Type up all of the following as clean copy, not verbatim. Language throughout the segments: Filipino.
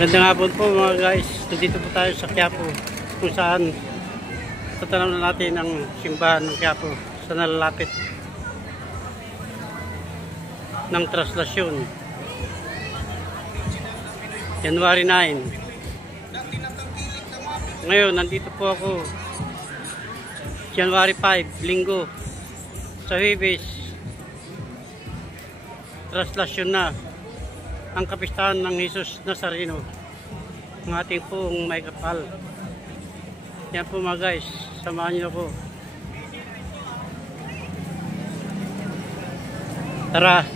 Magandang hapon po mga guys. Nandito po tayo sa Quiapo kung saan tatanaw na natin ang simbahan ng Quiapo sa nalalapit ng translasyon. January 9. Ngayon, nandito po ako January 5, Linggo. Sa Huwebes, translasyon na ang kapistahan ng Jesus Nazareno, ang ating pong may kapal. Yan po mga guys, samahan niyo ako. Tara!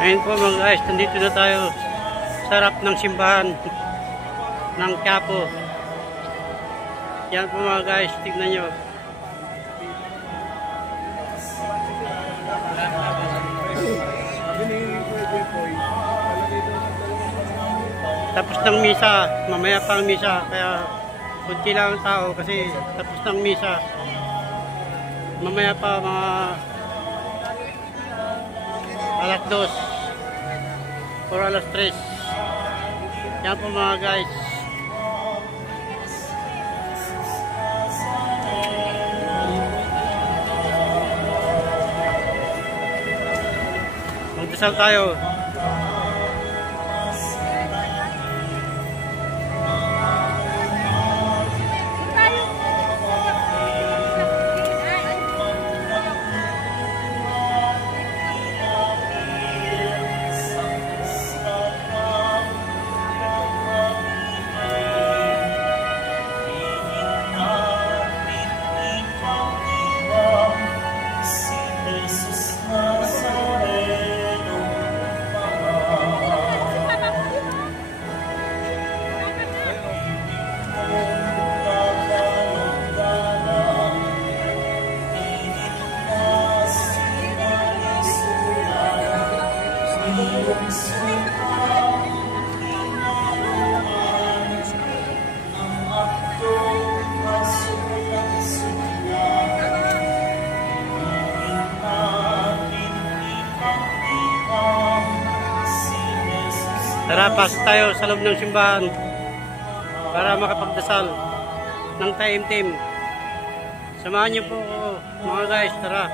Ayun po mga guys, nandito na tayo sa harap ng simbahan ng Quiapo. Yan po mga guys, tignan nyo. Tapos ng misa, mamaya pang misa, kaya kunti lang ang tao kasi tapos ng misa. Mamaya pa mga alas 2 or alas 3. Yan po mga guys. Magdasal tayo. Tara, pasok tayo sa loob ng simbahan para makapagdasal ng taimtim. Samahan niyo po mga guys, tara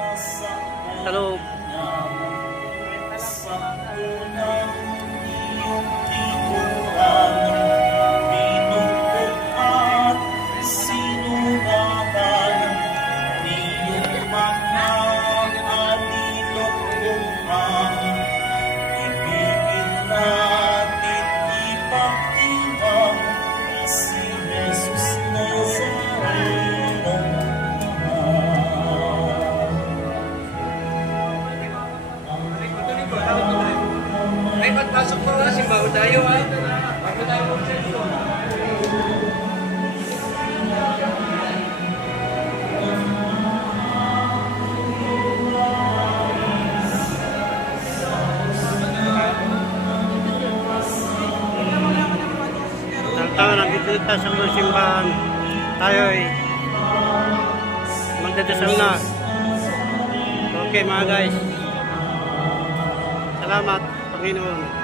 sa loob. Pasok po kasi bago tayo ha. Bago tayo mag-cellphone. Nandito na tayo sa simbahan. Tayo ay magdadasal na. Okay mga guys. Salamat Panginoon.